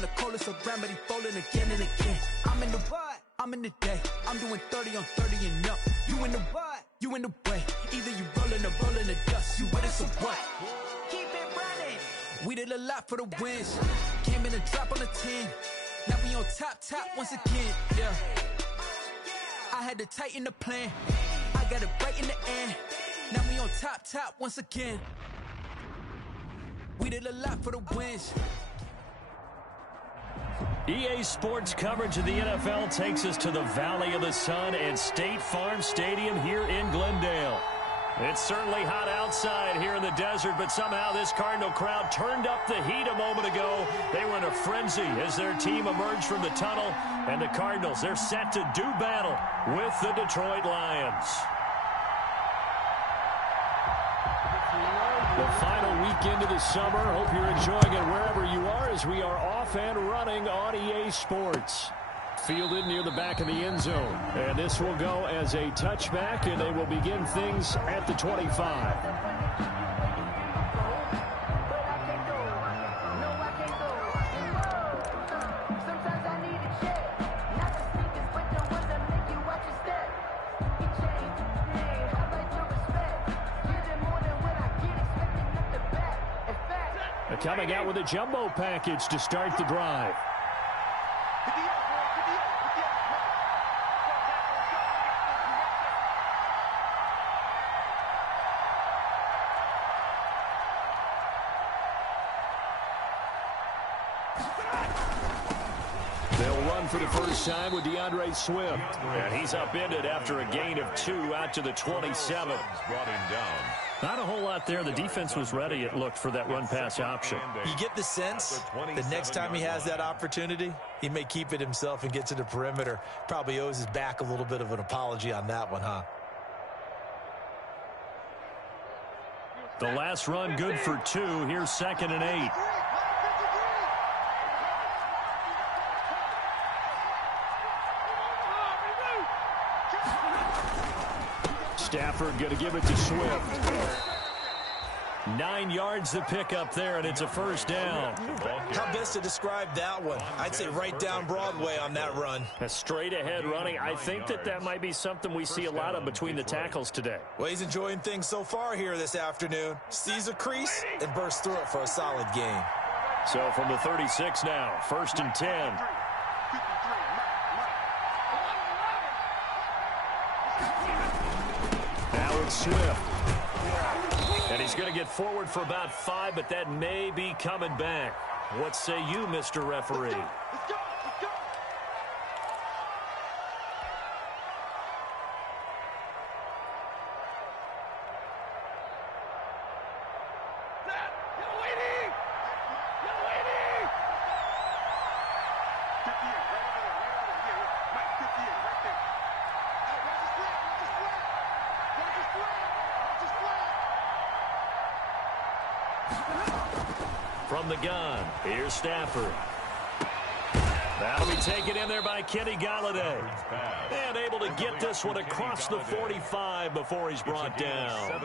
I'm the coldest around, but he falling again and again. I'm in the what? I'm in the day. I'm doing 30 on 30 and up. You in the what? You in the way. Either you rolling or rolling the dust. You with us or what? Keep it running. We did a lot for the wins. Came in a drop on a 10. Now we on top once again. Yeah. I had to tighten the plan. I got it right in the end. Now we on top once again. We did a lot for the wins. EA Sports coverage of the NFL takes us to the Valley of the Sun and State Farm Stadium here in Glendale. It's certainly hot outside here in the desert, but somehow this Cardinal crowd turned up the heat a moment ago. They were in a frenzy as their team emerged from the tunnel, and the Cardinals, they're set to do battle with the Detroit Lions. The final weekend of the summer. Hope you're enjoying it wherever you are as we are off and running on EA Sports. Fielded near the back of the end zone. And this will go as a touchback, and they will begin things at the 25. Coming out with a jumbo package to start the drive. They'll run for the first time with DeAndre Swift. And he's upended after a gain of 2 out to the 27. Brought him down. Not a whole lot there. The defense was ready, it looked, for that run-pass option. You get the sense the next time he has that opportunity, he may keep it himself and get to the perimeter. Probably owes his back a little bit of an apology on that one, huh? The last run good for 2. Here's 2nd and 8. Stafford going to give it to Swift. 9 yards to pick up there, and it's a first down. How best to describe that one? I'd say right down Broadway on that run. A straight-ahead running. I think that might be something we see a lot of between the tackles today. Well, he's enjoying things so far here this afternoon. Sees a crease and bursts through it for a solid gain. So from the 36 now, 1st and 10. Swift. And he's going to get forward for about 5, but that may be coming back. What say you, Mr. Referee? Let's go. From the gun, here's Stafford. That'll be taken in there by Kenny Galladay. And able to get this one across the 45 before he's brought down.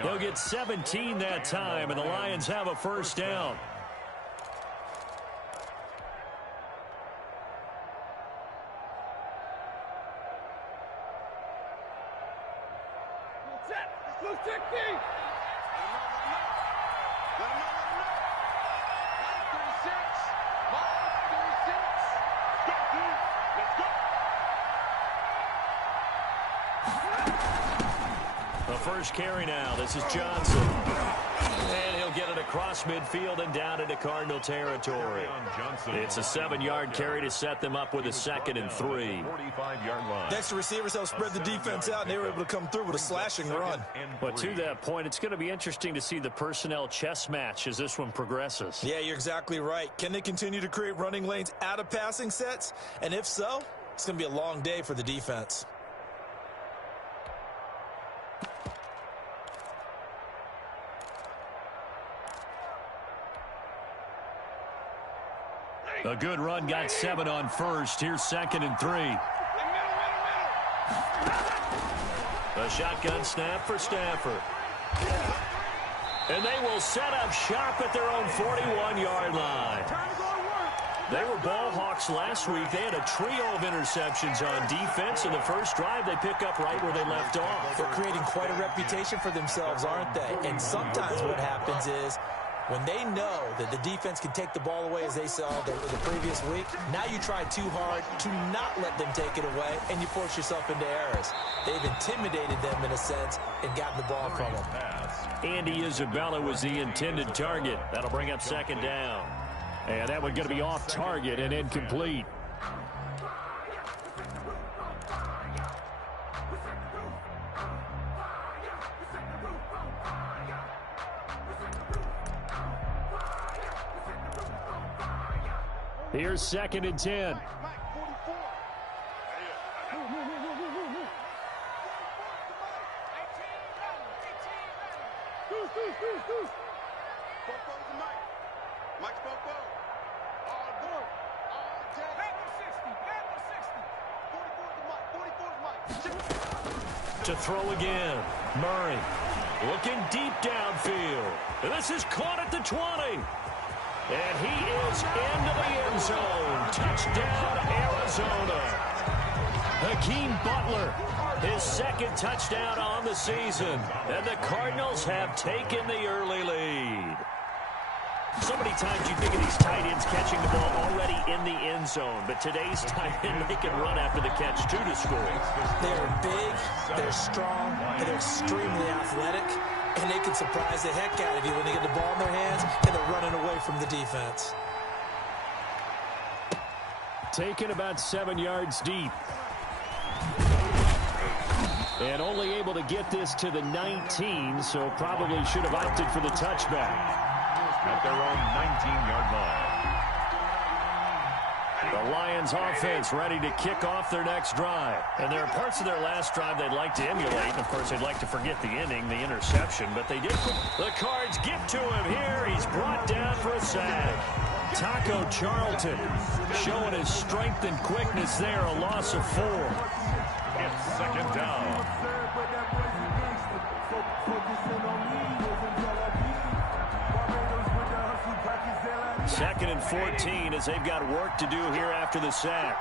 He'll get 17 that time, and the Lions have a first down. First carry now. This is Johnson. And he'll get it across midfield and down into Cardinal territory. It's a 7-yard carry to set them up with a 2nd and 3. 45-yard line. Next, the receivers helped spread the defense out, and they were able to come through with a slashing run. But to that point, it's going to be interesting to see the personnel chess match as this one progresses. Yeah, you're exactly right. Can they continue to create running lanes out of passing sets? And if so, it's going to be a long day for the defense. A good run, got 7 on first. Here's 2nd and 3. A shotgun snap for Stafford. And they will set up shop at their own 41-yard line. They were ball hawks last week. They had a trio of interceptions on defense. In the first drive, they pick up right where they left off. They're creating quite a reputation for themselves, aren't they? And sometimes what happens is when they know that the defense can take the ball away, as they saw the previous week, now you try too hard to not let them take it away, and you force yourself into errors. They've intimidated them in a sense and gotten the ball from them. Andy Isabella was the intended target. That'll bring up second down. And that one's going to be off target and incomplete. Here's 2nd and 10. To throw again. Murray looking deep downfield. This is caught at the 20. And he is into the end zone. Touchdown, Arizona. Hakeem Butler, his 2nd touchdown on the season. And the Cardinals have taken the early lead. So many times you think of these tight ends catching the ball already in the end zone. But today's tight end, they can run after the catch, too, to score. They're big, they're strong, and they're extremely athletic. And they can surprise the heck out of you when they get the ball in their hands and they're running away from the defense. Taken about 7 yards deep. And only able to get this to the 19, so probably should have opted for the touchback. At their own 19-yard line. The Lions offense ready to kick off their next drive. And there are parts of their last drive they'd like to emulate. Of course, they'd like to forget the inning, the interception, but they did. The Cards get to him here. He's brought down for a sack. Taco Charlton showing his strength and quickness there, a loss of 4. It's 2nd down. 2nd and 14 as they've got work to do here after the sack.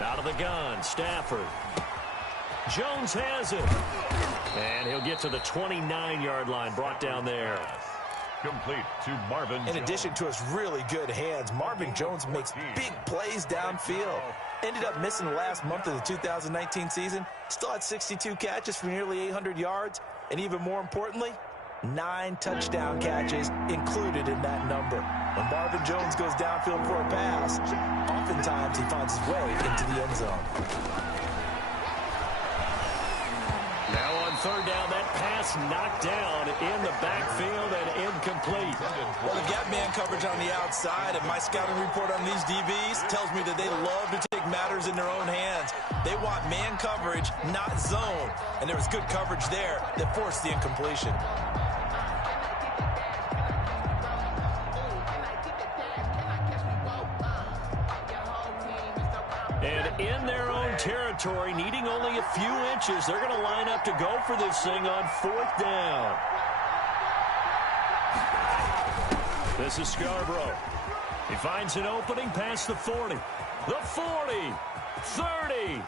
Out of the gun, Stafford. Jones has it. And he'll get to the 29-yard line, brought down there. Complete to Marvin In addition to his really good hands, Marvin Jones makes big plays downfield. Ended up missing the last month of the 2019 season. Still had 62 catches for nearly 800 yards. And even more importantly, 9 touchdown catches included in that number. When Marvin Jones goes downfield for a pass, oftentimes he finds his way into the end zone. Now on 3rd down, that pass knocked down in the backfield and incomplete. Well, they've got man coverage on the outside, and my scouting report on these DBs tells me that they love to take matters in their own hands. They want man coverage, not zone. And there was good coverage there that forced the incompletion. And in their own territory, needing only a few inches, they're going to line up to go for this thing on 4th down. This is Scarborough. He finds an opening past the 40. The 40, 30,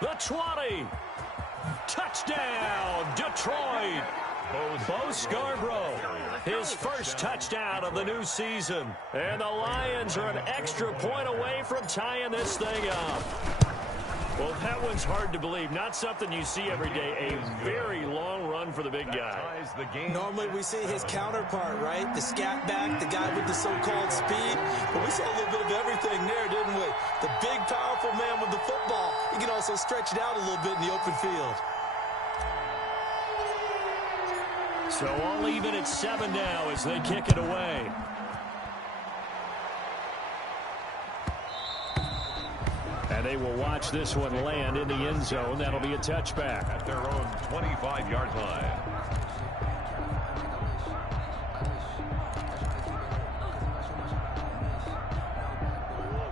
the 20. Touchdown, Detroit. Bo Scarborough, his first touchdown of the new season. And the Lions are an extra point away from tying this thing up. Well, that one's hard to believe. Not something you see every day. A very long run for the big guy. Normally we see his counterpart, right? The scat back, the guy with the so-called speed. But we saw a little bit of everything there, didn't we? The big, powerful man with the football. He can also stretch it out a little bit in the open field. So all even at 7 now as they kick it away. And they will watch this one land in the end zone. That'll be a touchback. At their own 25-yard line.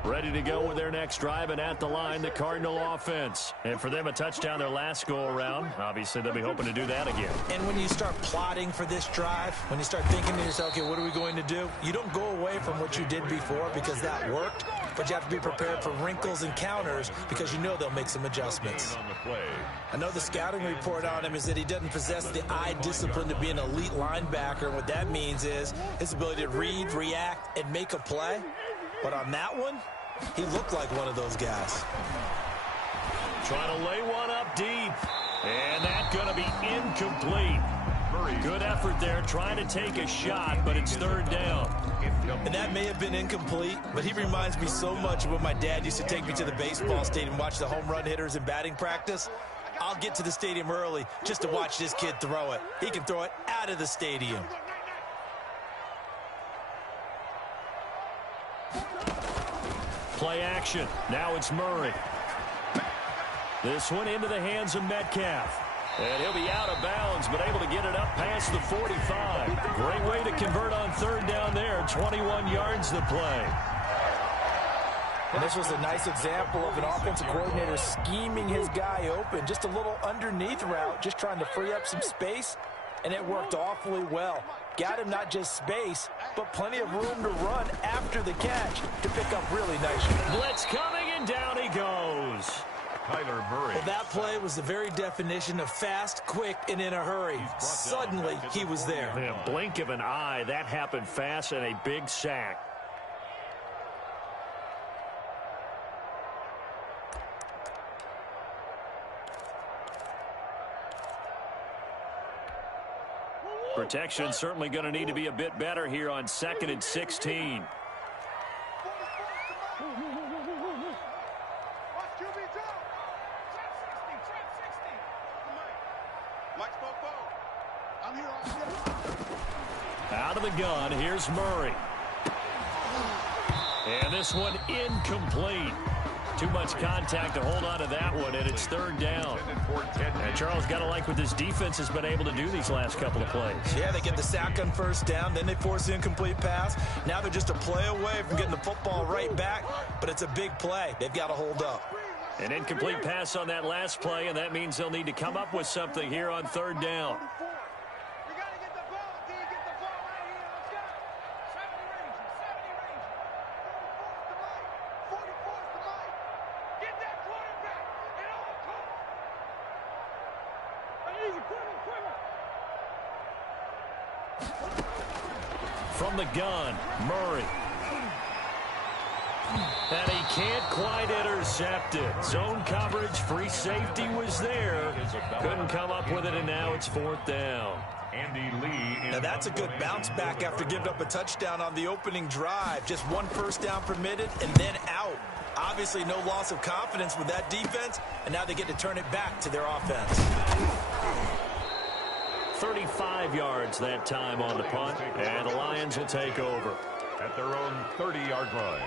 Ready to go with their next drive, and at the line, the Cardinal offense. And for them, a touchdown their last go-around. Obviously, they'll be hoping to do that again. And when you start plotting for this drive, when you start thinking to yourself, okay, what are we going to do? You don't go away from what you did before because that worked, but you have to be prepared for wrinkles and counters because you know they'll make some adjustments. I know the scouting report on him is that he doesn't possess the eye discipline to be an elite linebacker. And what that means is his ability to read, react, and make a play. But on that one, he looked like one of those guys. Trying to lay one up deep. And that's going to be incomplete. Good effort there, trying to take a shot, but it's third down. And that may have been incomplete, but he reminds me so much of when my dad used to take me to the baseball stadium and watch the home run hitters in batting practice. I'll get to the stadium early just to watch this kid throw it. He can throw it out of the stadium. Play action. Now it's Murray. This one into the hands of Metcalf. And he'll be out of bounds, but able to get it up past the 45. Great way to convert on third down there. 21 yards to play. And this was a nice example of an offensive coordinator scheming his guy open. Just a little underneath route, just trying to free up some space. And it worked awfully well. Got him not just space, but plenty of room to run after the catch to pick up really nice. Blitz coming, and down he goes. Kyler Murray. Well, that play was the very definition of fast, quick, and in a hurry. Suddenly, he was there. In a blink of an eye, that happened fast, and a big sack. Protection certainly going to need to be a bit better here on 2nd and 16. Out of the gun, here's Murray. And this one incomplete. Too much contact to hold on to that one, and it's third down. And Charles, got to like what this defense has been able to do these last couple of plays. Yeah, they get the sack on first down, then they force the incomplete pass. Now they're just a play away from getting the football right back, but it's a big play. They've got to hold up. An incomplete pass on that last play, and that means they'll need to come up with something here on third down. From the gun, Murray. And he can't quite intercept it. Zone coverage, free safety was there. Couldn't come up with it, and now it's fourth down. Andy Lee. Now that's a good bounce back after giving up a touchdown on the opening drive. Just one first down permitted and then out. Obviously no loss of confidence with that defense, and now they get to turn it back to their offense. 35 yards that time on the punt, and the Lions will take over. At their own 30-yard line.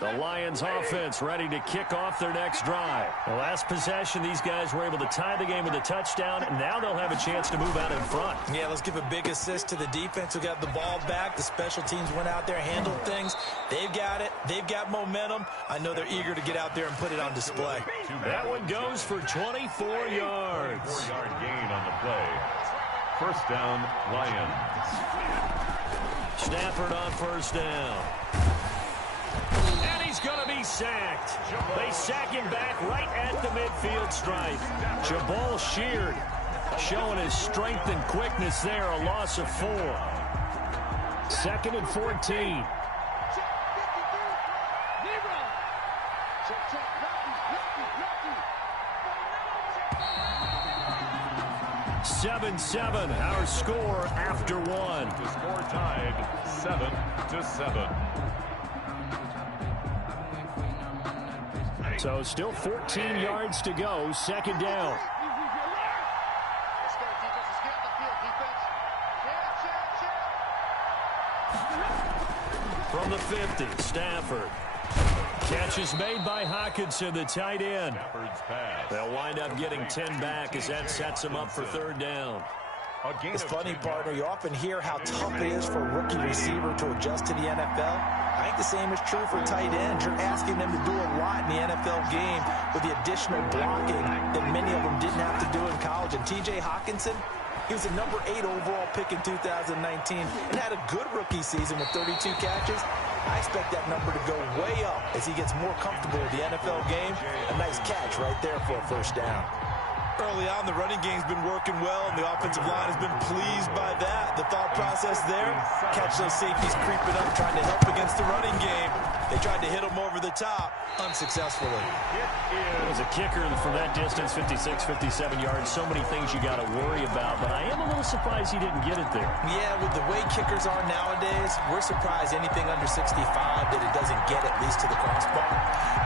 The Lions offense ready to kick off their next drive. The last possession, these guys were able to tie the game with a touchdown, and now they'll have a chance to move out in front. Yeah, let's give a big assist to the defense who got the ball back. The special teams went out there, handled things. They've got it. They've got momentum. I know they're eager to get out there and put it on display. That one goes for 24 yards. 4-yard gain on the play. First down, Lions. Stafford on first down. And he's going to be sacked. They sack him back right at the midfield stripe. Jabal Sheard showing his strength and quickness there, a loss of 4. 2nd and 14. Seven, our score after 1. The score tied 7-7. So still 14 yards to go, second down. From the 50, Stafford. Catch is made by Hockenson, the tight end. They'll wind up getting 10 back as that sets them up for third down. It's funny, partner, you often hear how tough it is for a rookie receiver to adjust to the NFL. I think the same is true for tight ends. You're asking them to do a lot in the NFL game with the additional blocking that many of them didn't have to do in college. And T.J. Hockenson, he was a number 8 overall pick in 2019 and had a good rookie season with 32 catches. I expect that number to go way up as he gets more comfortable with the NFL game. A nice catch right there for a first down. Early on, the running game's been working well, and the offensive line has been pleased by that. The thought process there, catch those safeties creeping up, trying to help against the running game. They tried to hit him over the top, unsuccessfully. As a kicker from that distance, 56, 57 yards, so many things you got to worry about, but I am a little surprised he didn't get it there. Yeah, with the way kickers are nowadays, we're surprised anything under 65 that it doesn't get at least to the crossbar.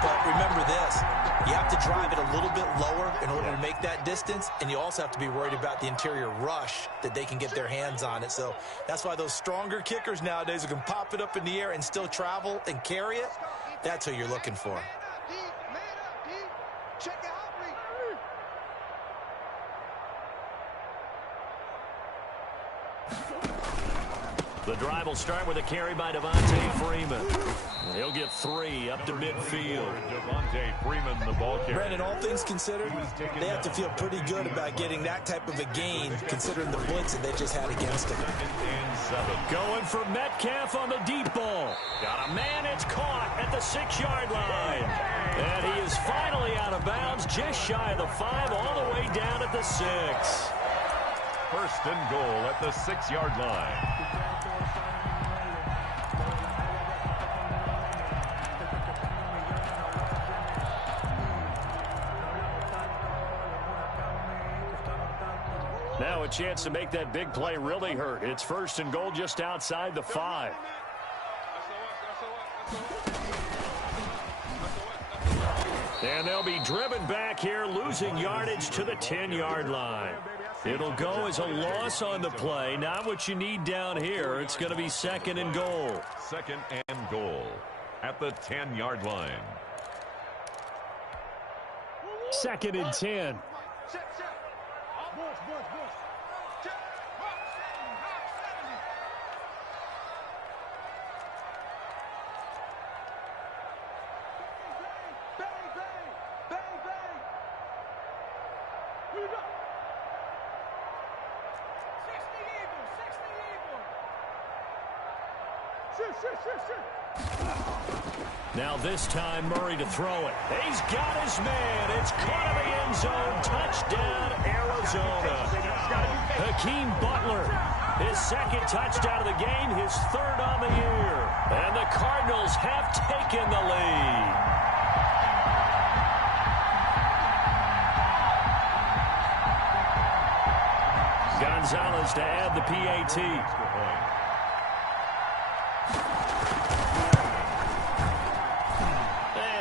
But remember this, you have to drive it a little bit lower in order to make that distance, and you also have to be worried about the interior rush that they can get their hands on it. So that's why those stronger kickers nowadays who can pop it up in the air and still travel and carry it, that's who you're looking for. The drive will start with a carry by Devontae Freeman. He'll get 3 up to midfield. Devontae Freeman, the ball carrier. Brandon, all things considered, they have to feel pretty good about getting that type of a gain, considering the blitz that they just had against them. Going for Metcalf on the deep ball. Got a man, it's caught at the 6-yard line. And he is finally out of bounds, just shy of the 5, all the way down at the 6. First and goal at the 6-yard line. Now a chance to make that big play really hurt. It's first and goal just outside the 5. And they'll be driven back here, losing yardage to the 10-yard line. It'll go as a loss on the play. Not what you need down here. It's going to be second and goal. Second and goal at the 10-yard line. Second and 10. Now this time Murray to throw it. He's got his man. It's caught in the end zone. Touchdown, Arizona. Hakeem Butler, his second touchdown of the game, his third on the year. And the Cardinals have taken the lead. Gonzalez to add the PAT.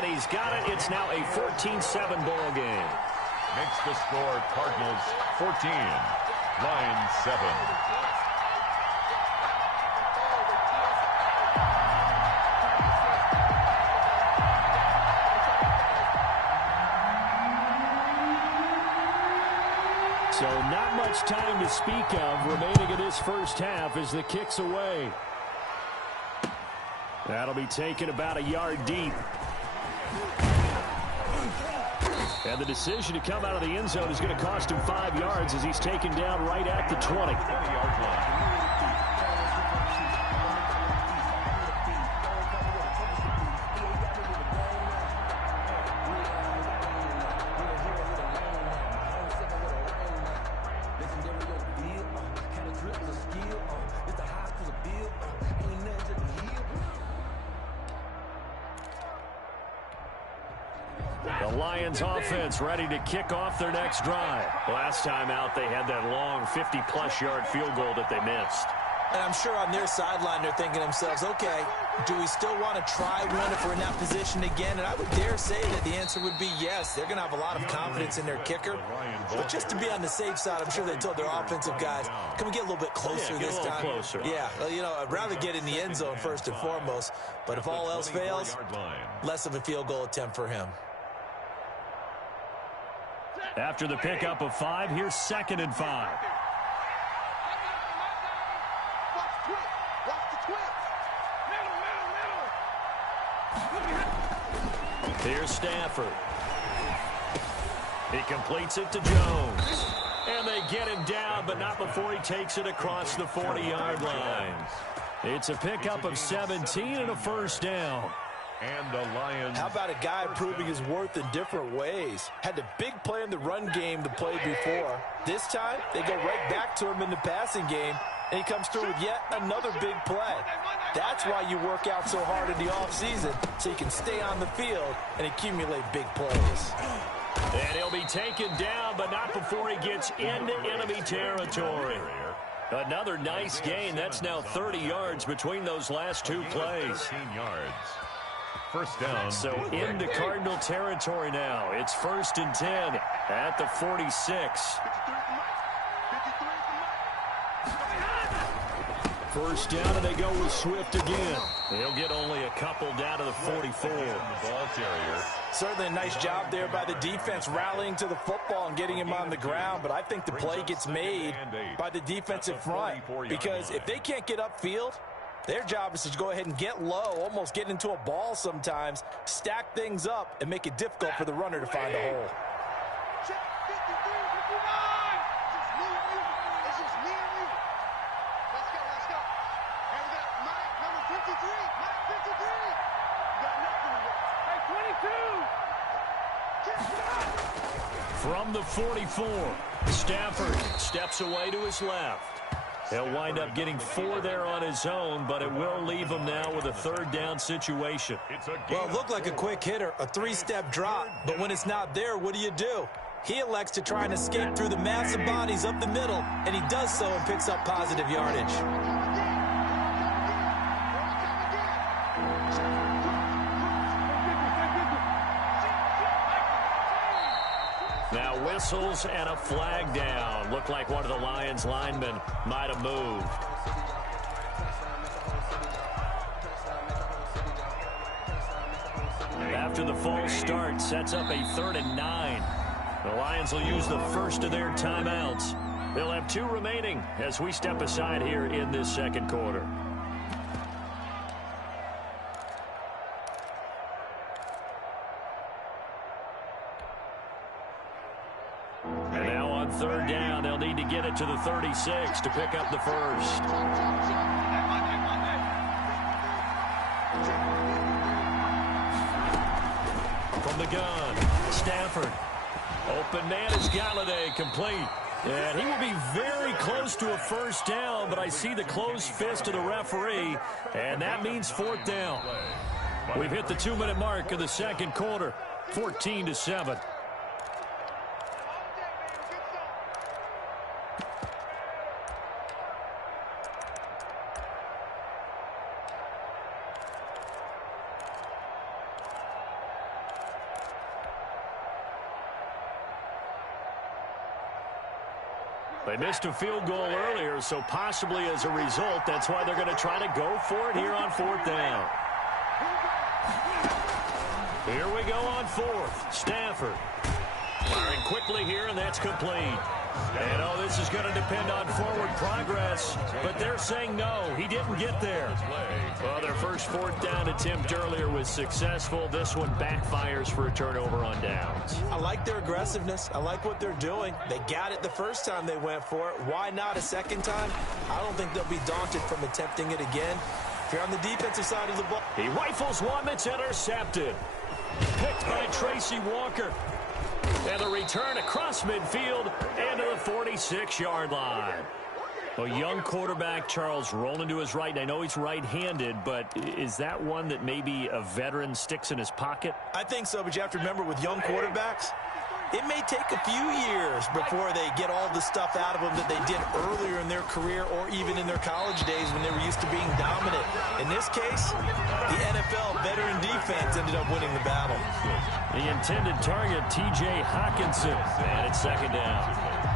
He's got it. It's now a 14-7 ball game. Makes the score Cardinals 14, Lions 7. So not much time to speak of remaining in this first half as the kick's away. That'll be taken about a yard deep. And the decision to come out of the end zone is going to cost him 5 yards as he's taken down right at the 20. 20-yard line. The Lions offense ready to kick off their next drive. Last time out, they had that long 50-plus yard field goal that they missed. And I'm sure on their sideline they're thinking to themselves, okay, do we still want to try one if we're in that position again? And I would dare say that the answer would be yes. They're going to have a lot of confidence in their kicker. But just to be on the safe side, I'm sure they told their offensive guys, can we get a little bit closer this time? Closer. Yeah, well, you know, I'd rather get in the end zone first and foremost. But if all else fails, less of a field goal attempt for him. After the pickup of 5, here's second and 5. Here's Stafford. He completes it to Jones. And they get him down, but not before he takes it across the 40-yard line. It's a pickup of 17 and a first down. And the Lions. How about a guy proving his worth in different ways? Had a big play in the run game the play before. This time, they go right back to him in the passing game, and he comes through with yet another big play. That's why you work out so hard in the offseason, so you can stay on the field and accumulate big plays. And he'll be taken down, but not before he gets into enemy territory. Another nice gain. That's now 30 yards between those last two plays. 13 yards. First down. So into Cardinal territory now. It's 1st and 10 at the 46. First down, and they go with Swift again. He'll get only a couple down to the 44. The ball carrier. Certainly a nice job there by the defense rallying to the football and getting him on the ground, but I think the play gets made by the defensive front, because if they can't get upfield, their job is to go ahead and get low, almost get into a ball sometimes, stack things up, and make it difficult for the runner to find a hole. From the 44, Stafford steps away to his left. He'll wind up getting 4 there on his own, but it will leave him now with a 3rd down situation. Well, it looked like a quick hitter, a 3-step drop, but when it's not there, what do? He elects to try and escape through the massive bodies up the middle, and he does so and picks up positive yardage. Now whistles and a flag down. Looked like one of the Lions linemen might have moved. After the false start, sets up a 3rd and 9. The Lions will use the first of their timeouts. They'll have 2 remaining as we step aside here in this second quarter. And now on 3rd down, they'll need to get it to the 36 to pick up the first. From the gun, Stafford. Open man is Galladay, complete. And he will be very close to a first down, but I see the closed fist of the referee, and that means 4th down. We've hit the 2-minute mark of the second quarter, 14-7. They missed a field goal earlier, so possibly as a result, that's why they're going to try to go for it here on 4th down. Here we go on 4th. Stafford firing quickly here, and that's complete. And, oh, this is going to depend on forward progress, but they're saying no, he didn't get there. Well, their first 4th down attempt earlier was successful. This one backfires for a turnover on downs. I like their aggressiveness. I like what they're doing. They got it the first time they went for it. Why not a second time? I don't think they'll be daunted from attempting it again. If you're on the defensive side of the ball. He rifles one that's intercepted. Picked by Tracy Walker. And the return across midfield and to the 46-yard line. A young quarterback, Charles, rolling to his right. And I know he's right-handed, but is that one that maybe a veteran sticks in his pocket? I think so, but you have to remember with young quarterbacks, it may take a few years before they get all the stuff out of them that they did earlier in their career or even in their college days when they were used to being dominant. In this case, the NFL veteran defense ended up winning the battle. The intended target, T.J. Hawkinson, and it's 2nd down.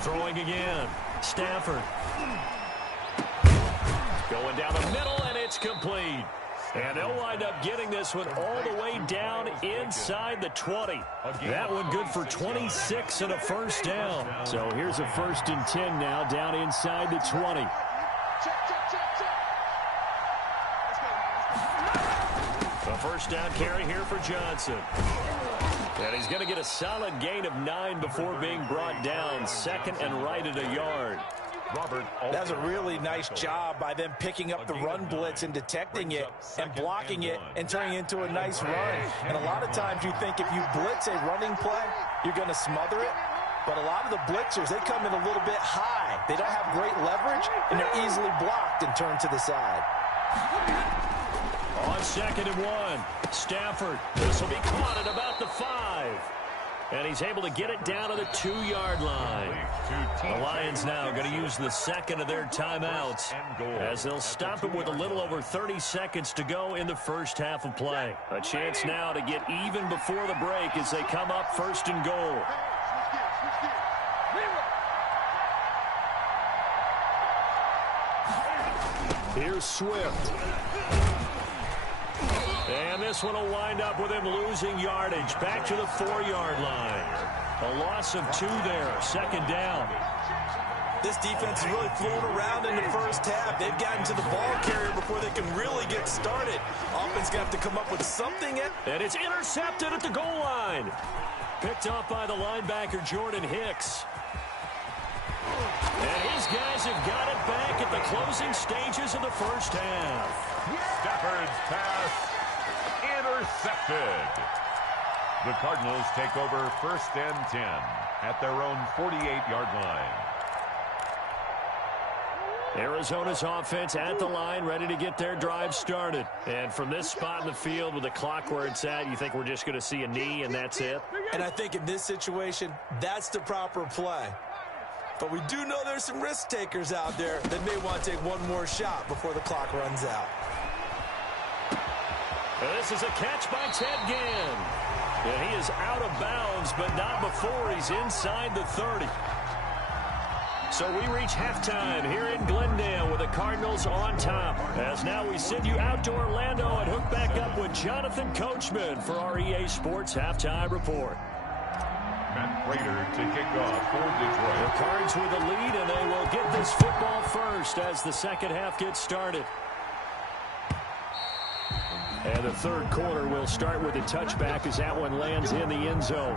Throwing again. Stafford. Going down the middle, and it's complete. And they'll wind up getting this one all the way down inside the 20. That one good for 26 and a first down. So here's a 1st and 10 now down inside the 20. A first down carry here for Johnson. And he's going to get a solid gain of 9 before being brought down. Second and right at a yard. That's a really nice job by them picking up the run blitz and detecting it and blocking it and turning it into a nice run. And a lot of times you think if you blitz a running play, you're going to smother it. But a lot of the blitzers, they come in a little bit high. They don't have great leverage, and they're easily blocked and turned to the side. On 2nd and 1, Stafford. This will be caught at about the 5. And he's able to get it down to the 2-yard line. The Lions now going to use the second of their timeouts as they'll stop it with a little over 30 seconds to go in the first half of play. A chance now to get even before the break as they come up 1st and goal. Here's Swift. And this one will wind up with him losing yardage. Back to the 4-yard line. A loss of 2 there. 2nd down. This defense is really flown around in the first half. They've gotten to the ball carrier before they can really get started. Offense going to have to come up with something. And it's intercepted at the goal line. Picked up by the linebacker, Jordan Hicks. And his guys have got it back at the closing stages of the first half. Stafford's pass intercepted. The Cardinals take over 1st and 10 at their own 48-yard line. Arizona's offense at the line, ready to get their drive started. And from this spot in the field with the clock where it's at, you think we're just going to see a knee and that's it? And I think in this situation, that's the proper play. But we do know there's some risk takers out there that may want to take one more shot before the clock runs out. This is a catch by Ted Ginn. And he is out of bounds, but not before he's inside the 30. So we reach halftime here in Glendale with the Cardinals on top. As now we send you out to Orlando and hook back up with Jonathan Coachman for our EA Sports Halftime Report. Matt Prater to kick off for Detroit. The Cards with the lead, and they will get this football first as the second half gets started. And the third quarter will start with a touchback as that one lands in the end zone.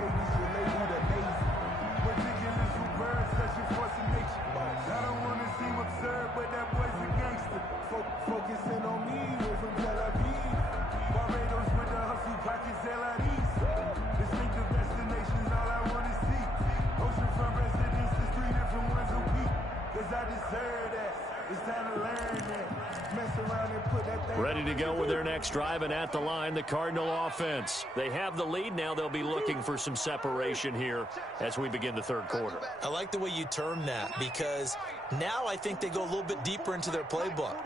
Ready to go with their next drive, and at the line, the Cardinal offense. They have the lead. Now they'll be looking for some separation here as we begin the third quarter. I like the way you term that, because now I think they go a little bit deeper into their playbook.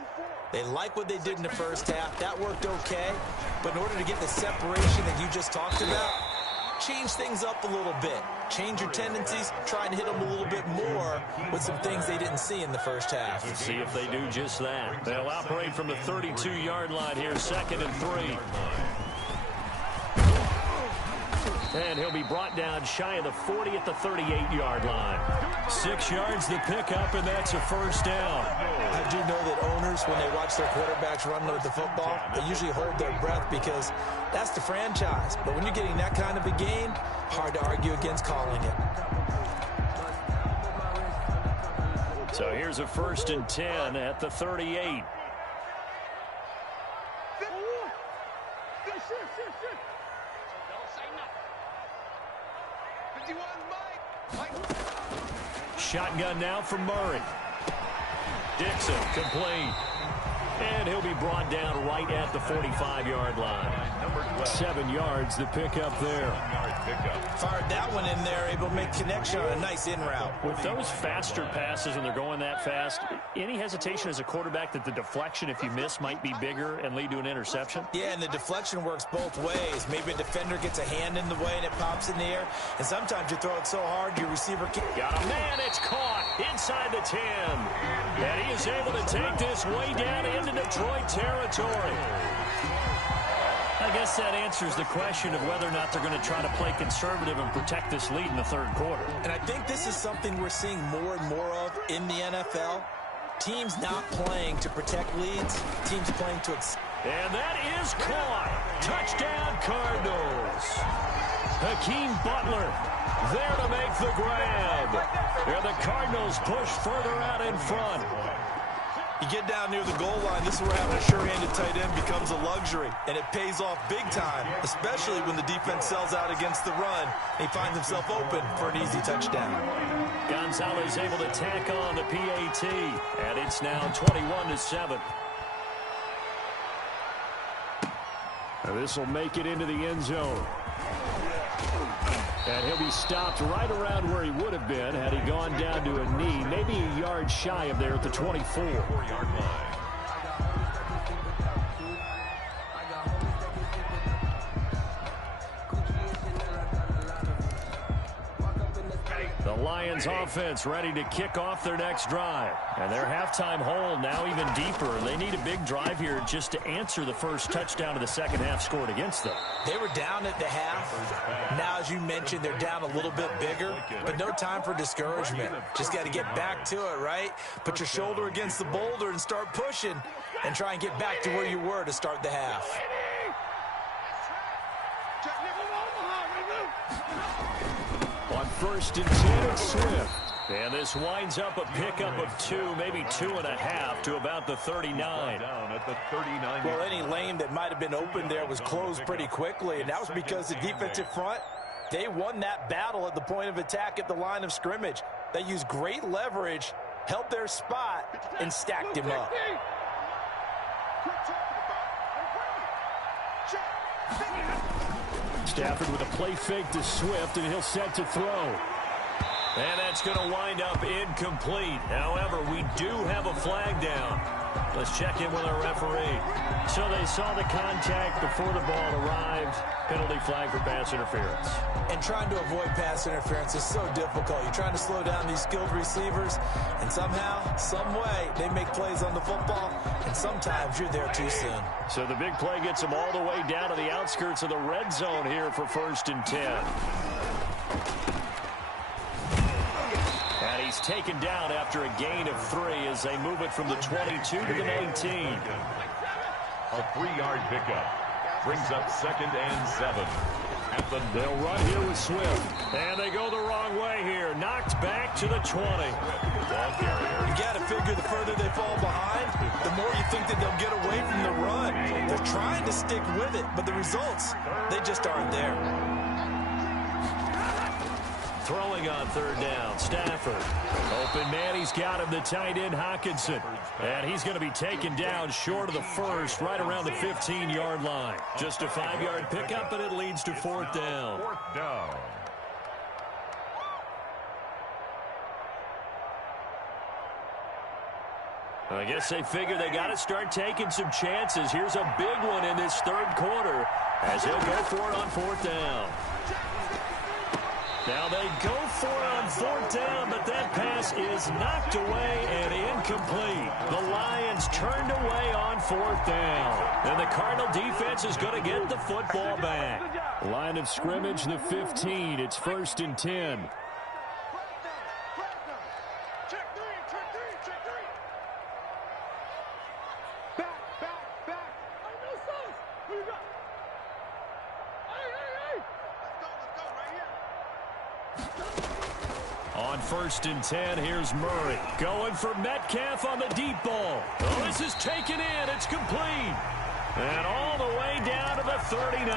They like what they did in the first half. That worked okay. But in order to get the separation that you just talked about, change things up a little bit. Change your tendencies, try and hit them a little bit more with some things they didn't see in the first half. Let's see if they do just that. They'll operate from the 32-yard line here, 2nd and 3. And he'll be brought down shy of the 40 at the 38-yard line. 6 yards to pick up, and that's a first down. I do know that owners, when they watch their quarterbacks run with the football, they usually hold their breath because that's the franchise. But when you're getting that kind of a game, hard to argue against calling it. So here's a 1st and 10 at the 38. Shotgun now from Murray. Dixon complete. And he'll be brought down right at the 45-yard line. 7 yards the pickup there. Fired that one in there, able to make connection on a nice in route. With those faster passes when they're going that fast, any hesitation as a quarterback that the deflection, if you miss, might be bigger and lead to an interception? Yeah, and the deflection works both ways. Maybe a defender gets a hand in the way and it pops in the air. And sometimes you throw it so hard, your receiver can't. Got a man, it's caught inside the 10. And he is able to take this way down into Detroit territory. I guess that answers the question of whether or not they're going to try to play conservative and protect this lead in the third quarter. And I think this is something we're seeing more and more of in the NFL. Teams not playing to protect leads, teams playing to... And that is caught. Touchdown, Cardinals. Hakeem Butler there to make the grab. And the Cardinals push further out in front. You get down near the goal line, this is where having a sure-handed tight end becomes a luxury, and it pays off big time, especially when the defense sells out against the run, and he finds himself open for an easy touchdown. Gonzalez able to tack on the PAT, and it's now 21-7. This will make it into the end zone. And he'll be stopped right around where he would have been had he gone down to a knee, maybe a yard shy of there at the 24-yard line. The Lions offense ready to kick off their next drive. And their halftime hole now even deeper. They need a big drive here just to answer the first touchdown of the second half scored against them. They were down at the half. Now, as you mentioned, they're down a little bit bigger, but no time for discouragement. Just got to get back to it, right? Put your shoulder against the boulder and start pushing and try and get back to where you were to start the half. On 1st and 10, it's Swift. And this winds up a pickup of 2, maybe 2.5 to about the 39. Well, any lane that might have been open there was closed pretty quickly, and that was because the defensive front, they won that battle at the point of attack at the line of scrimmage. They used great leverage, held their spot, and stacked him up. Stafford with a play fake to Swift, and he'll set to throw. And that's going to wind up incomplete. However, we do have a flag down. Let's check in with our referee. So they saw the contact before the ball arrived. Penalty flag for pass interference. And trying to avoid pass interference is so difficult. You're trying to slow down these skilled receivers, and somehow, some way, they make plays on the football, and sometimes you're there too soon. So the big play gets them all the way down to the outskirts of the red zone here for 1st and 10. And he's taken down after a gain of 3 as they move it from the 22 to the 19. A 3-yard pickup brings up 2nd and 7. They'll run here with Swift. And they go the wrong way here. Knocked back to the 20. You got to figure the further they fall behind, the more you think that they'll get away from the run. They're trying to stick with it, but the results, they just aren't there. Throwing on 3rd down, Stafford. Open man, he's got him, the tight end, Hockenson. And he's going to be taken down short of the first, right around the 15-yard line. Just a 5-yard pickup, and it leads to 4th down. 4th down. I guess they figure they got to start taking some chances. Here's a big one in this 3rd quarter as he'll go for it on 4th down. Now they go for it on 4th down, but that pass is knocked away and incomplete. The Lions turned away on 4th down. And the Cardinal defense is going to get the football back. Line of scrimmage, the 15. It's 1st and 10. On 1st and 10, here's Murray. Going for Metcalf on the deep ball. Oh, this is taken in. It's complete. And all the way down to the 39.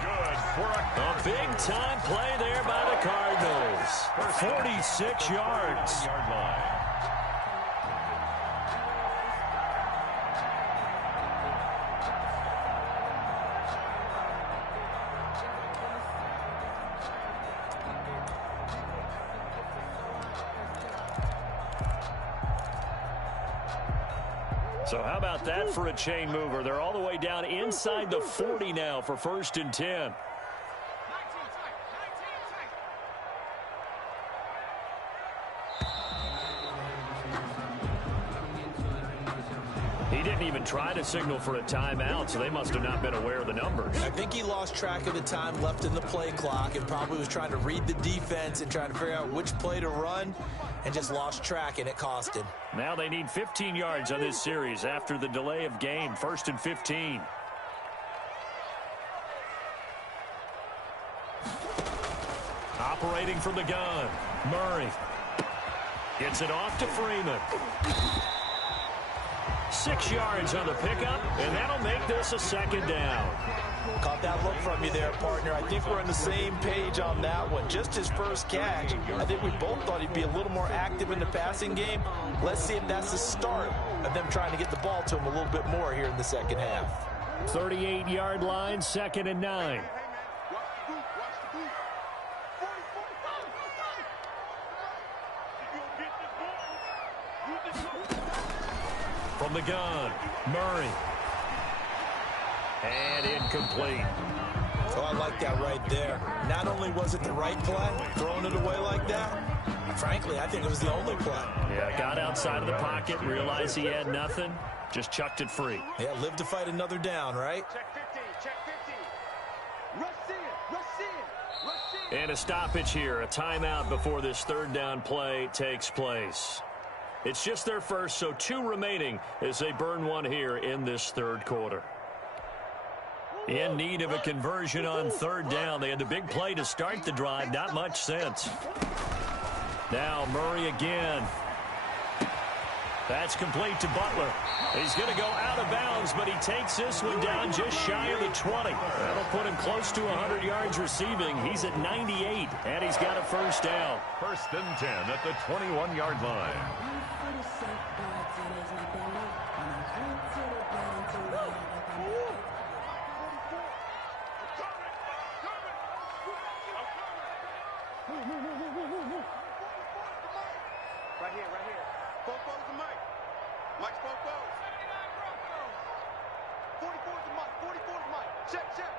Good for a big-time play there by the Cardinals. 46 yards. So how about that for a chain mover? They're all the way down inside the 40 now for 1st and 10. He didn't even try to signal for a timeout, so they must have not been aware of the numbers. I think he lost track of the time left in the play clock and probably was trying to read the defense and trying to figure out which play to run and just lost track, and it cost him. Now they need 15 yards on this series after the delay of game. 1st and 15. Operating from the gun, Murray. Gets it off to Freeman. 6 yards on the pickup, and that'll make this a 2nd down. Caught that look from you there, partner. I think we're on the same page on that one. Just his first catch. I think we both thought he'd be a little more active in the passing game. Let's see if that's the start of them trying to get the ball to him a little bit more here in the second half. 38-yard line, 2nd and 9. From the gun, Murray. And incomplete. Oh, I like that right there. Not only was it the right play, throwing it away like that, frankly, I think it was the only play. Yeah, got outside of the pocket, realized he had nothing, just chucked it free. Yeah, live to fight another down, right? Check 15, check 15. Rush in, rush in, rush in. And a stoppage here, a timeout before this 3rd down play takes place. It's just their first, so 2 remaining as they burn one here in this 3rd quarter. In need of a conversion on 3rd down. They had the big play to start the drive, not much sense. Now Murray again. That's complete to Butler. He's going to go out of bounds, but he takes this one down just shy of the 20. That'll put him close to 100 yards receiving. He's at 98, and he's got a 1st down. 1st and 10 at the 21-yard line. Right here, right here. Fofo's the mic. Mike's Fofo. 44's the mic. 44's the mic. Check, check.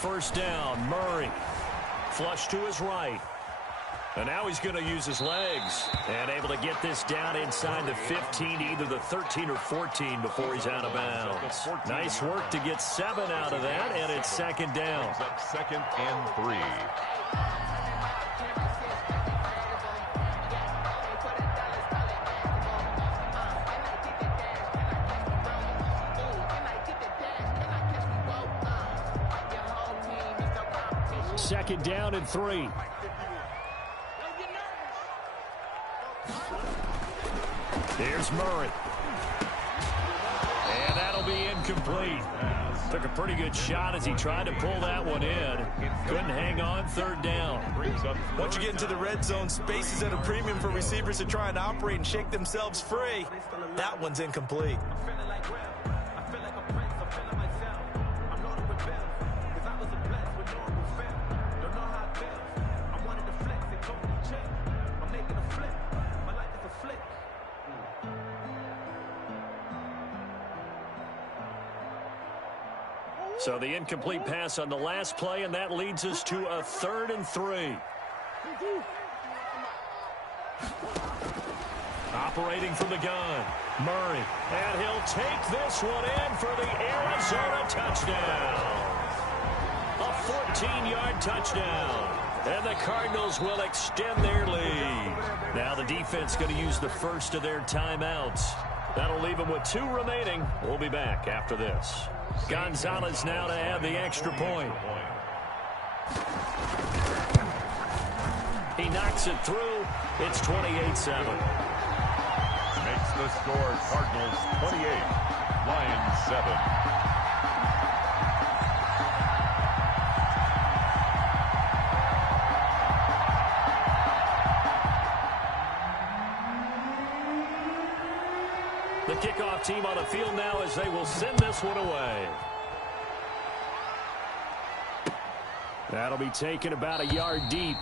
1st down, Murray. Flush to his right. And now he's going to use his legs. And able to get this down inside the 15, either the 13 or 14 before he's out of bounds. Nice work to get 7 out of that, and it's 2nd down. Up 2nd and 3. Second down and 3. Here's Murray. And that'll be incomplete. Took a pretty good shot as he tried to pull that one in. Couldn't hang on. 3rd down. Once you get into the red zone, space is at a premium for receivers to try and operate and shake themselves free. That one's incomplete. So the incomplete pass on the last play, and that leads us to a 3rd and 3. Operating from the gun, Murray. And he'll take this one in for the Arizona touchdown. A 14-yard touchdown. And the Cardinals will extend their lead. Now the defense going to use the first of their timeouts. That'll leave them with 2 remaining. We'll be back after this. Gonzalez now to add the extra point. He knocks it through. It's 28-7. Makes the score Cardinals 28, Lions 7. The kickoff team on the field now as they will send this one away. That'll be taken about a yard deep.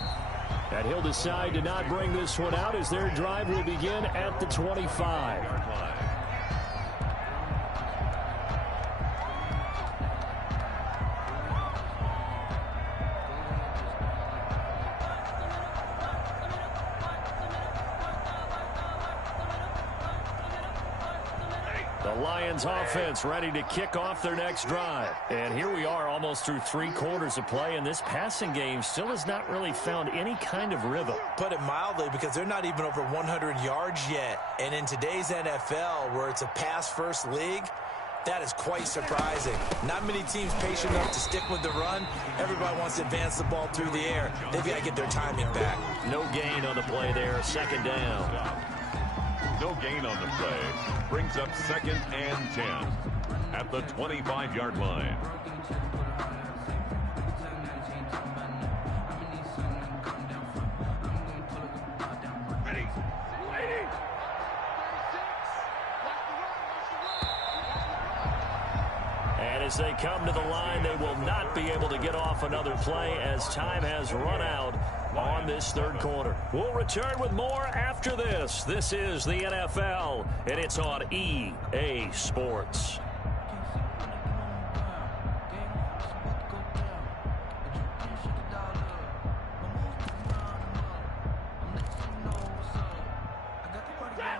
And he'll decide to not bring this one out as their drive will begin at the 25. The Lions offense ready to kick off their next drive. And here we are almost through 3 quarters of play, and this passing game still has not really found any kind of rhythm. Put it mildly, because they're not even over 100 yards yet. And in today's NFL, where it's a pass-first league, that is quite surprising. Not many teams patient enough to stick with the run. Everybody wants to advance the ball through the air. They've got to get their timing back. No gain on the play there, second down. No gain on the play. Brings up 2nd and 10 at the 25-yard line. Ready. And as they come to the line, they will not be able to get off another play as time has run out on this 3rd quarter. We'll return with more after this. This is the NFL, and it's on EA Sports.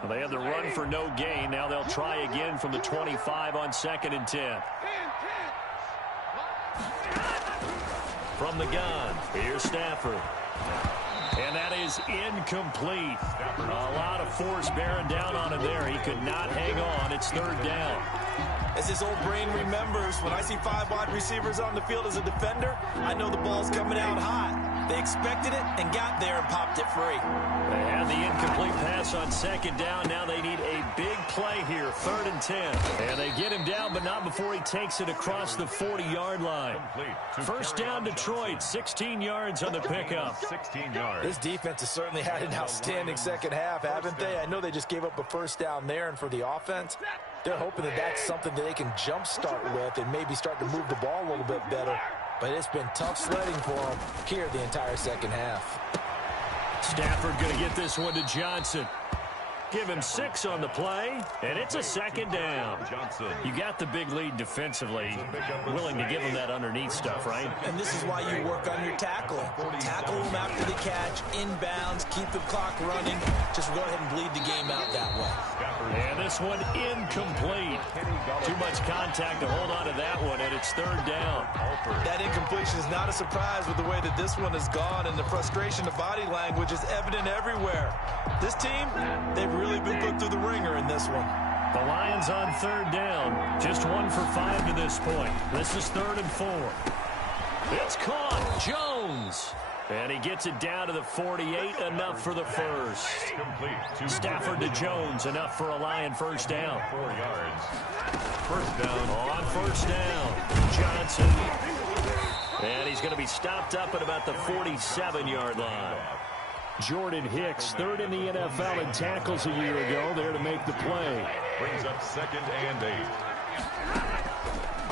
They have the run for no gain. Now they'll try again from the 25 on 2nd and 10. From the gun, here's Stafford. And that is incomplete. A lot of force bearing down on him there. He could not hang on. It's 3rd down. As his old brain remembers, when I see 5 wide receivers on the field as a defender, I know the ball's coming out hot. They expected it and got there and popped it free. They had the incomplete pass on 2nd down. Now they need a big play here, 3rd and 10. And they get him down, but not before he takes it across the 40-yard line. First down, Detroit, 16 yards on the pickup. 16 yards. This defense has certainly had an outstanding second half, haven't they? I know they just gave up a first down there, and for the offense, they're hoping that that's something that they can jumpstart with and maybe start to move the ball a little bit better. But it's been tough sledding for them here the entire second half. Stafford going to get this one to Johnson. Give him 6 on the play, and it's a 2nd down. You got the big lead defensively, willing to give him that underneath stuff, right? And this is why you work on your tackling. Tackle them after the catch, inbounds, keep the clock running. Just go ahead and bleed the game out that way. And this one incomplete. Too much contact to hold on to that one, and it's 3rd down. That incompletion is not a surprise with the way that this one has gone, and the frustration of body language is evident everywhere. This team, they've really been put through the ringer in this one. The Lions on 3rd down. Just 1 for 5 to this point. This is 3rd and 4. It's caught. Jones. And he gets it down to the 48, enough for the first. Stafford to Jones, enough for a Lion first down. 4 yards. First down. On first down, Johnson. And he's going to be stopped up at about the 47-yard line. Jordan Hicks, 3rd in the NFL in tackles a year ago, there to make the play. Brings up 2nd and 8.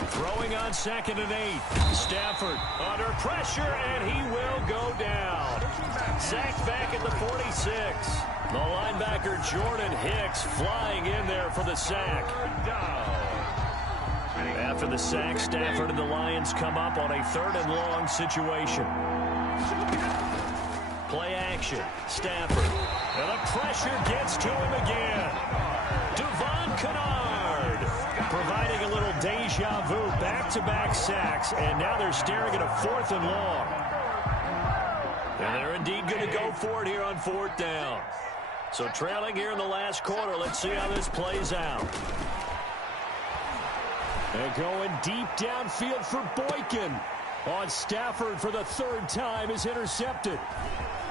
Throwing on 2nd and 8. Stafford under pressure, and he will go down. Sacked back at the 46. The linebacker Jordan Hicks flying in there for the sack. After the sack, Stafford and the Lions come up on a 3rd and long situation. Play action. Stafford. And the pressure gets to him again. Devon Kennard providing a little deja vu. Back-to-back sacks. And now they're staring at a 4th and long. And they're indeed going to go for it here on 4th down. So trailing here in the last quarter. Let's see how this plays out. And going deep downfield for Boykin. On Stafford for the 3rd time is intercepted.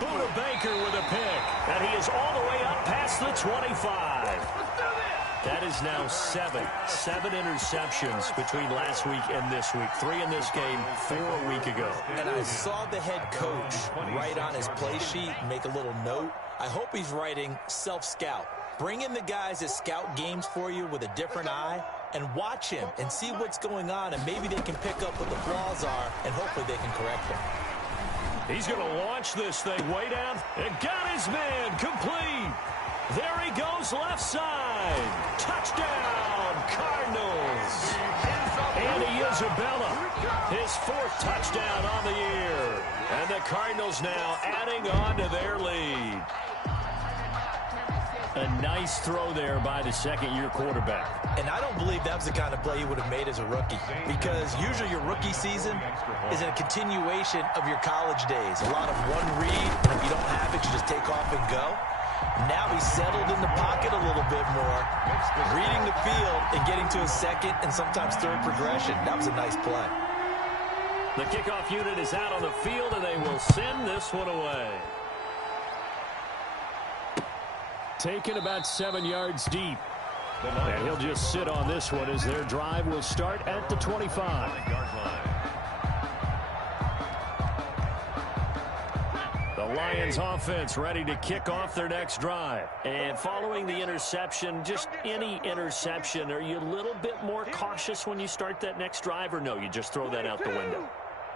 Buda Baker with a pick. And he is all the way up past the 25. That is now 7 interceptions between last week and this week. 3 in this game, 4 a week ago. And I saw the head coach write on his play sheet, make a little note. I hope he's writing self-scout. Bring in the guys that scout games for you with a different eye and watch him and see what's going on, and maybe they can pick up what the flaws are, and hopefully they can correct them. He's going to launch this thing way down and got his man complete. There he goes left side. Touchdown, Cardinals. Andy Isabella, his 4th touchdown on the year. And the Cardinals now adding on to their lead. A nice throw there by the second-year quarterback. And I don't believe that was the kind of play he would have made as a rookie, because usually your rookie season is a continuation of your college days. A lot of one read, and if you don't have it, you just take off and go. Now he's settled in the pocket a little bit more, reading the field and getting to his second and sometimes third progression. That was a nice play. The kickoff unit is out on the field, and they will send this one away. Taken about 7 yards deep. And he'll just sit on this one as their drive will start at the 25. The Lions offense ready to kick off their next drive. And following the interception, just any interception, are you a little bit more cautious when you start that next drive, or no, you just throw that out the window?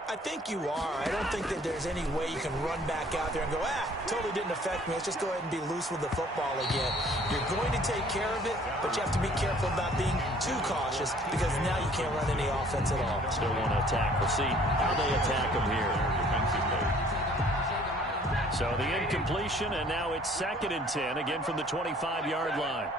I think you are. I don't think that there's any way you can run back out there and go, totally didn't affect me. Let's just go ahead and be loose with the football again. You're going to take care of it, but you have to be careful about being too cautious, because now you can't run any offense at all. Still want to attack. We'll see how they attack them here. So the incompletion, and now it's 2nd and 10, again from the 25-yard line.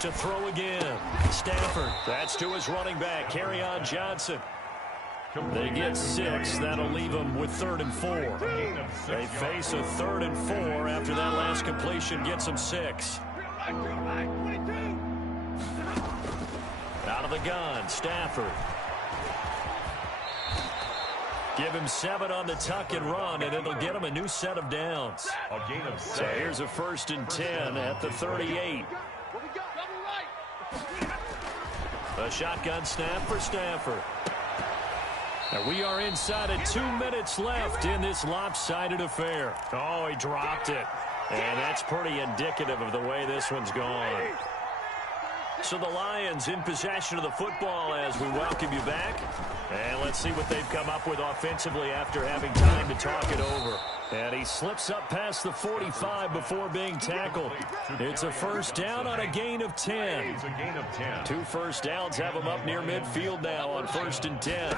To throw again. Stafford. That's to his running back, Kerryon Johnson. They get 6. That'll leave them with 3rd and 4. They face a 3rd and 4 after that last completion gets them 6. Out of the gun, Stafford. Give him 7 on the tuck and run, and it'll get him a new set of downs. So here's a 1st and 10 at the 38. A shotgun snap for Stafford. And we are inside of 2 minutes left in this lopsided affair. Oh, he dropped it. And that's pretty indicative of the way this one's gone. So the Lions in possession of the football as we welcome you back. And let's see what they've come up with offensively after having time to talk it over. And he slips up past the 45 before being tackled. It's a 1st down on a gain of 10. 2 first downs have him up near midfield now on 1st and 10.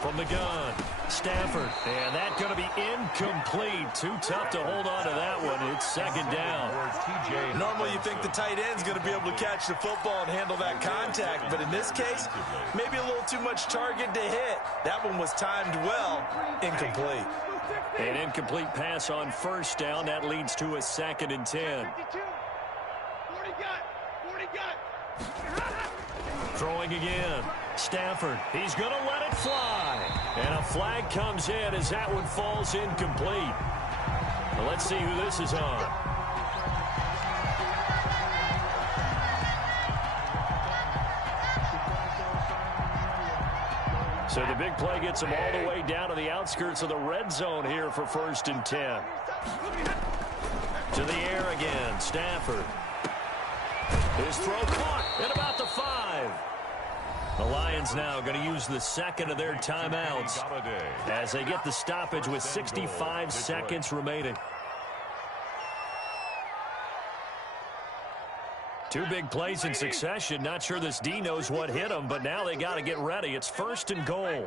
From the gun, Stafford. And that's going to be incomplete. Too tough to hold on to that one. It's 2nd down. Normally you think the tight end's going to be able to catch the football and handle that contact, but in this case, maybe a little too much target to hit. That one was timed well. Incomplete. An incomplete pass on 1st down. That leads to a 2nd and 10. Throwing again. Stafford. He's going to let it fly. And a flag comes in as that one falls incomplete. Well, let's see who this is on. So the big play gets him all the way down to the outskirts of the red zone here for 1st and 10. To the air again, Stafford. His throw caught at about the 5. The Lions now going to use the 2nd of their timeouts as they get the stoppage with 65 seconds remaining. 2 big plays in succession. Not sure this D knows what hit him, but now they got to get ready. It's 1st and goal.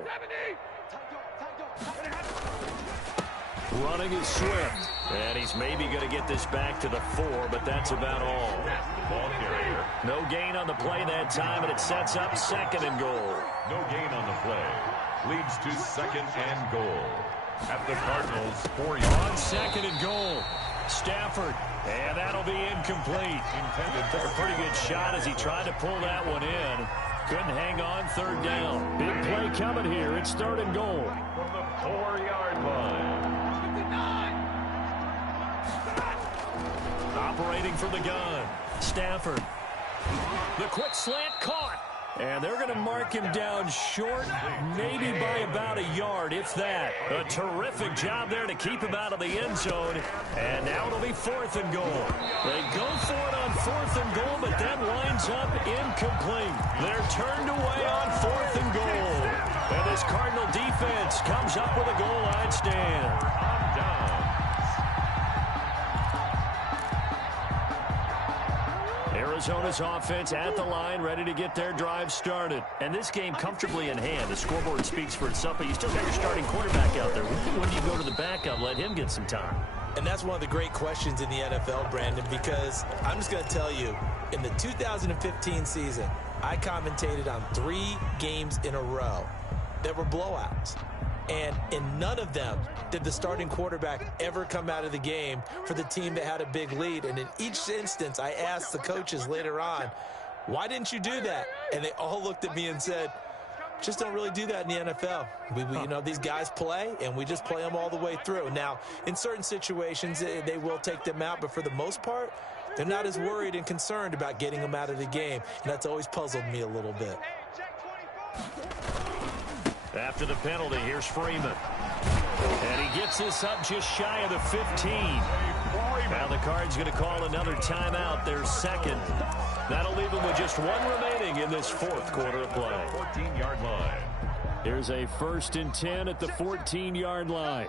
Running is Swift. And he's maybe going to get this back to the 4, but that's about all. Ball carrier. No gain on the play that time, and it sets up 2nd and goal. No gain on the play. Leads to 2nd and goal. At the Cardinals, 4 yards. On 2nd and goal. Stafford. And that'll be incomplete. Took a pretty good shot as he tried to pull that one in. Couldn't hang on 3rd down. Big play coming here. It's 3rd and goal. From the 4-yard line. Operating from the gun. Stafford. The quick slant caught. And they're going to mark him down short, maybe by about a yard, if that. A terrific job there to keep him out of the end zone. And now it'll be 4th and goal. They go for it on 4th and goal, but that winds up incomplete. They're turned away on 4th and goal. And this Cardinal defense comes up with a goal line stand. Arizona's offense at the line, ready to get their drive started. And this game comfortably in hand. The scoreboard speaks for itself, but you still got your starting quarterback out there. When do you go to the backup, let him get some time? And that's one of the great questions in the NFL, Brandon, because I'm just going to tell you, in the 2015 season, I commentated on 3 games in a row that were blowouts. And in none of them did the starting quarterback ever come out of the game for the team that had a big lead. And in each instance, I asked the coaches later on, why didn't you do that? And they all looked at me and said, just don't really do that in the NFL. You know, these guys play, and we just play them all the way through. Now, in certain situations, they will take them out, but for the most part, they're not as worried and concerned about getting them out of the game. And that's always puzzled me a little bit. After the penalty, here's Freeman. And he gets this up just shy of the 15. Now the Cards going to call another timeout, their second. That'll leave them with just 1 remaining in this 4th quarter of play. 14-yard line. Here's a 1st and 10 at the 14-yard line.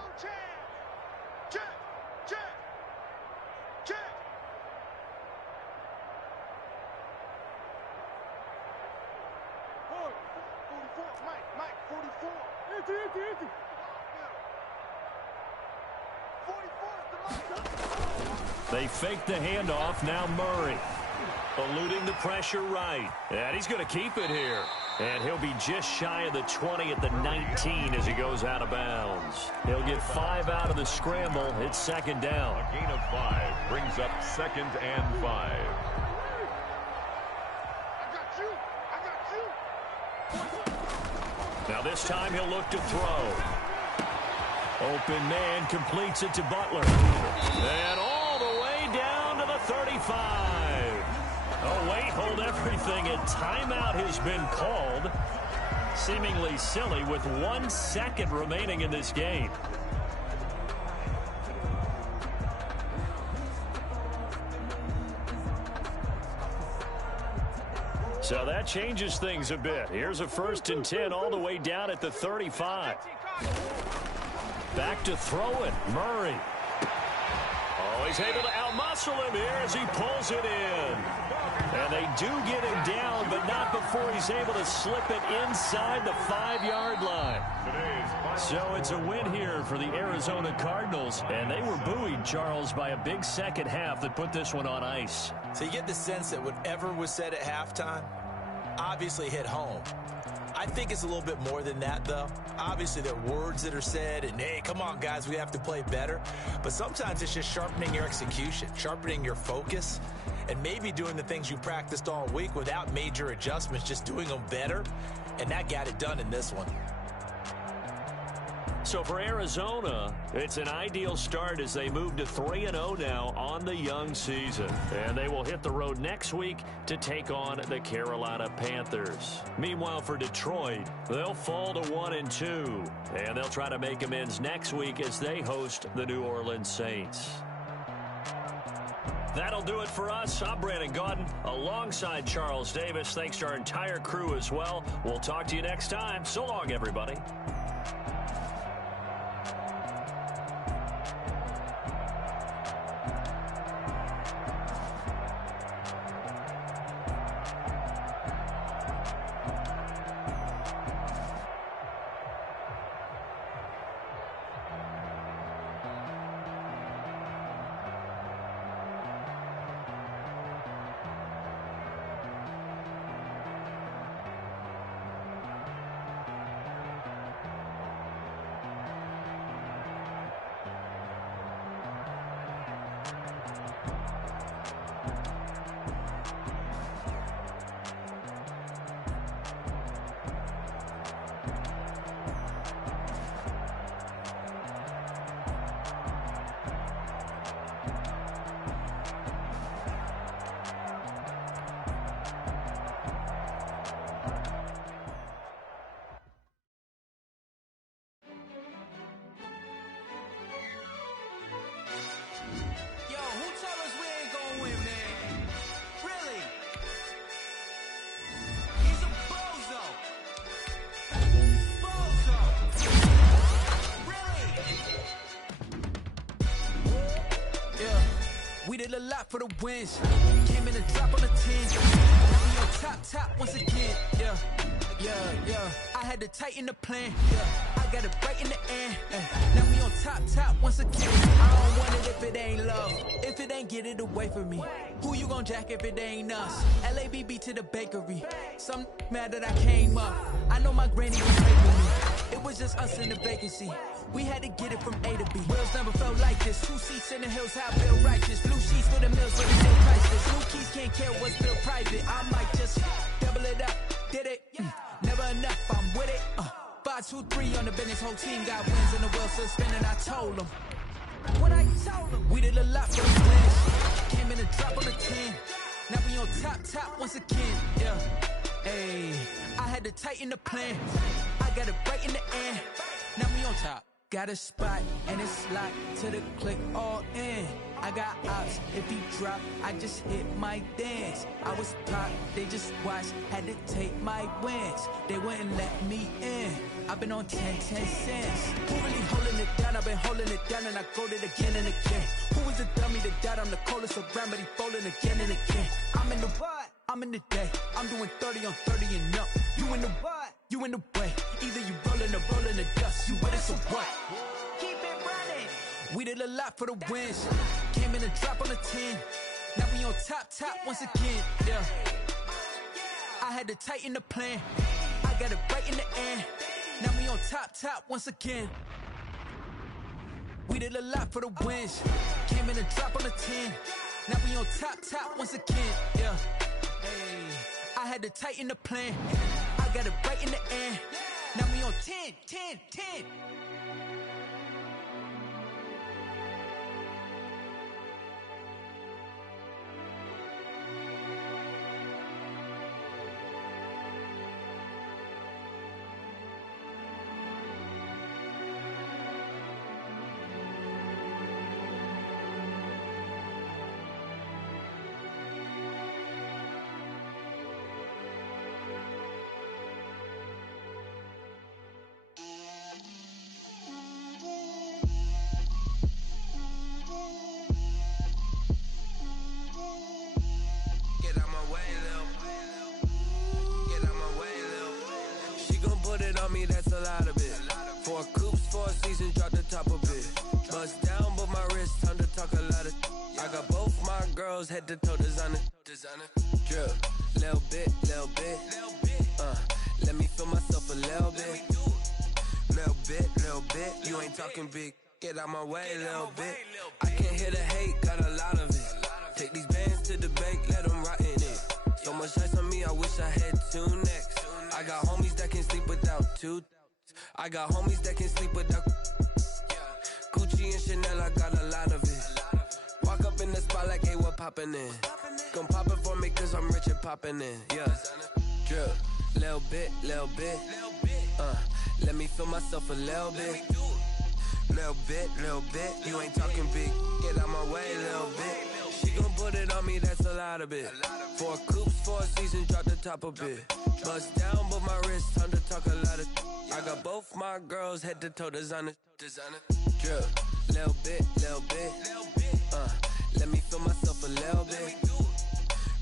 They fake the handoff. Now Murray eluding the pressure right. And he's going to keep it here. And he'll be just shy of the 20 at the 19 as he goes out of bounds. He'll get 5 out of the scramble. It's 2nd down. A gain of 5 brings up 2nd and 5. Now this time he'll look to throw. Open man completes it to Butler. And all the way down to the 35. Oh, wait, hold everything. A timeout has been called. Seemingly silly with 1 second remaining in this game. So that changes things a bit. Here's a 1st and 10 all the way down at the 35. Back to throw it. Murray. Oh, he's able to outmuscle him here as he pulls it in. And they do get him down, but not before he's able to slip it inside the 5-yard line. So it's a win here for the Arizona Cardinals. And they were buoyed, Charles, by a big 2nd half that put this one on ice. So you get the sense that whatever was said at halftime obviously hit home. I think it's a little bit more than that, though. Obviously, there are words that are said, and, hey, come on, guys, we have to play better. But sometimes it's just sharpening your execution, sharpening your focus, and maybe doing the things you practiced all week without major adjustments, just doing them better. And that got it done in this one. So for Arizona, it's an ideal start as they move to 3-0 now on the young season. And they will hit the road next week to take on the Carolina Panthers. Meanwhile, for Detroit, they'll fall to 1-2. And they'll try to make amends next week as they host the New Orleans Saints. That'll do it for us. I'm Brandon Gaudin alongside Charles Davis. Thanks to our entire crew as well. We'll talk to you next time. So long, everybody. for the wins. Came in a drop on the 10. Now we on top once again. Yeah. I had to tighten the plan. I got it right in the end. Now we on top once again. I don't want it if it ain't love. If it ain't, get it away from me. Who you gon' jack if it ain't us? LABB to the bakery. Some mad that I came up. I know my granny was raping me. It was just us in the vacancy. We had to get it from A to B. Wheels never felt like this. 2 seats in the hills, how I feel righteous. Blue sheets for the mills, for the still priceless. New keys can't care what's built private. I might just double it up. Did it? Never enough, I'm with it. 5, 2, 3 on the business. Whole team got wins and the wheels still spinning. I told them. What I told them. We did a lot for the wins. Came in a drop on the 10. Now we on top once again. Yeah. Hey, I had to tighten the plan. I got it right in the end. Now we on top. Got a spot and it's locked to the click all in. I got ops, if he drop, I just hit my dance. I was pop, they just watched, had to take my wins. They wouldn't let me in. I've been on 10 cents. Who really holding it down? I've been holding it down and I go it again and again. Who was the dummy that died? I'm the coldest around, but he folding again and again. I'm in the what? I'm in the day. I'm doing 30 on 30 and up. You in the what? You in the way. Either you rolling or rolling the dust. You with us or what? Keep it running. We did a lot for the wins. Came in a drop on the 10. Now we on top once again. Yeah. I had to tighten the plan. I got it right in the end. Now we on top once again. We did a lot for the wins. Came in a drop on the 10. Now we on top once again. Yeah. Hey, I had to tighten the plan. I got it right in the end. Now we on 10. Me, that's a lot of it. 4 coops, 4 seasons, drop the top of it. Bust down, but my wrist, time to talk a lot of. I got both my girls head to toe designer. Drip, little bit. Let me feel myself a little bit. Little bit. You ain't talking big. Get out my way, little bit. I can't hear the hate, got a lot of it. Take these bands to the bank, let them rot in it. So much ice on me, I wish I had 2 necks. I got homies that can sleep without 2. I got homies that can sleep without Gucci and Chanel, I got a lot of it. Walk up in the spot like, hey, what poppin' in? Gon' pop it for me cause I'm rich and poppin' in. Yeah, drip, little bit. Let me feel myself a little bit. Little bit. You ain't talking big. Get out my way, little bit. She gon' put it on me, that's a lot of it. 4 coops, 4 seasons, drop the top of it. Bust down, but my wrist, time to talk a lot of. I got both my girls head to toe designer. Drip, little bit. Let me feel myself a little bit.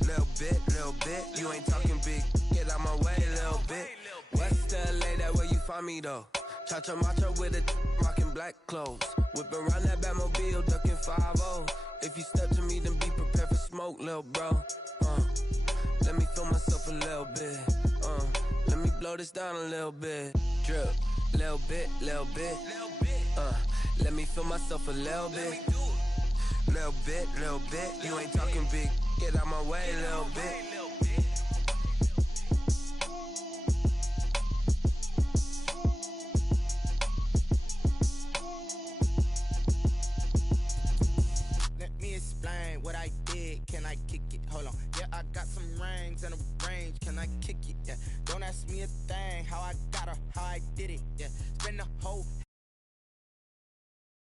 Little bit. You ain't talking big. Get out my way, little bit. West LA, that where you find me though. Cha-cha macha with a rockin' black clothes. Whip around that Batmobile, ducking 5-0. If you step to me, then be prepared for smoke, lil' bro. Let me feel myself a little bit. Let me blow this down a little bit. Drip, little bit. Let me feel myself a little bit. Little bit. You ain't talking big. Get out my way, little bit. What I did, can I kick it? Hold on, yeah, I got some rings and a range, can I kick it? Yeah, don't ask me a thing, how I got her, how I did it. Yeah, spend the whole